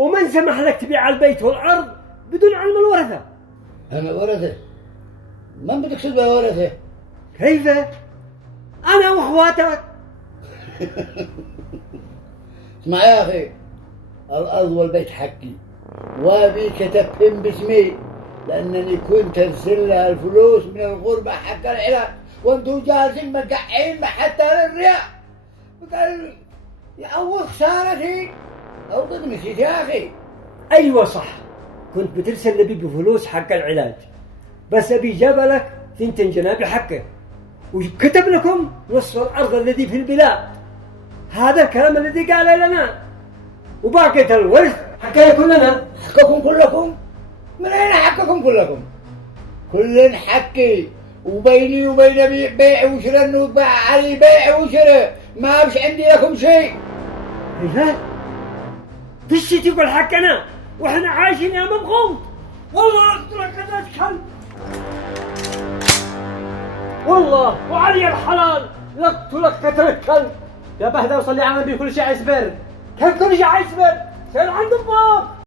ومن سمح لك تبيع البيت والأرض بدون علم الورثة؟ أنا ورثة؟ من بدك تبقى ورثة؟ كيف؟ أنا وأخواتك. اسمع يا أخي، الأرض والبيت حقي، وأبي كتبهم باسمي لأنني كنت أرسل لها الفلوس من الغربة حق العراق، وأنتم جالسين مقعين حتى للرياء. قال يعوض خسارتي أو قد نسيت يا أخي. أيوة صح، كنت بترسل لبيبي فلوس حق العلاج، بس أبي جاب لك 2 جناب حقه وكتب لكم نصف الأرض الذي في البلاد. هذا الكلام الذي قاله لنا، وباقي الورث حكاية كلنا. حقكم كلكم؟ من أين حقكم كلكم؟ كل حقي، وبيني وبين بيع وشراء، انه باع علي بيع وشراء، ما مش عندي لكم شيء. ايه فيش تقول حقنا واحنا عايشين يا مبغوط؟ والله اقتلك كذا كلب، والله وعلي الحلال لاقتلك كذا كلب. يا بهدى وصلي على النبي، كل شيء عيسبر. كيف كل شيء عايزبر؟ سأل عند امك.